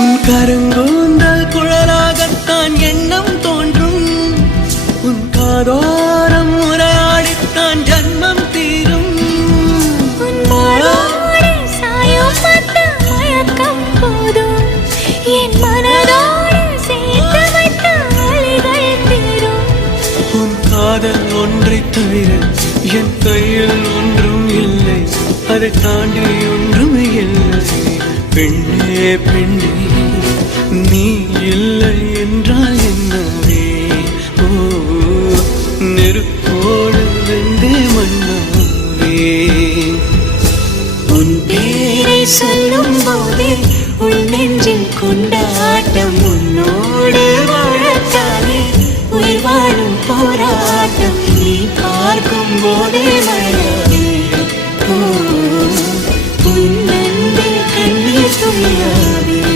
உன் கருங்கூந்தல் குழலாகத்தான் எண்ணம் தோன்றும். உன் காதோரம் உரையாடித்தான் ஜன்மம் தீரும். என் மனதோடு சேர்த்து வைத்த வழிகள் தீரும். உன் காதல் ஒன்றை தவிர என் கையில் ஒன்றும் இல்லை, அதை தாண்டி ஒன்றும் இல்லை. பெண்ணே பெண்ணே நீ இல்லை என்றால் என்னவே? ஓ நெருப்போடு வெந்தே மண்ணாவே. உன் பேரை சொல்லும் போதே உள் நெஞ்சில் கொண்டாட்டம்.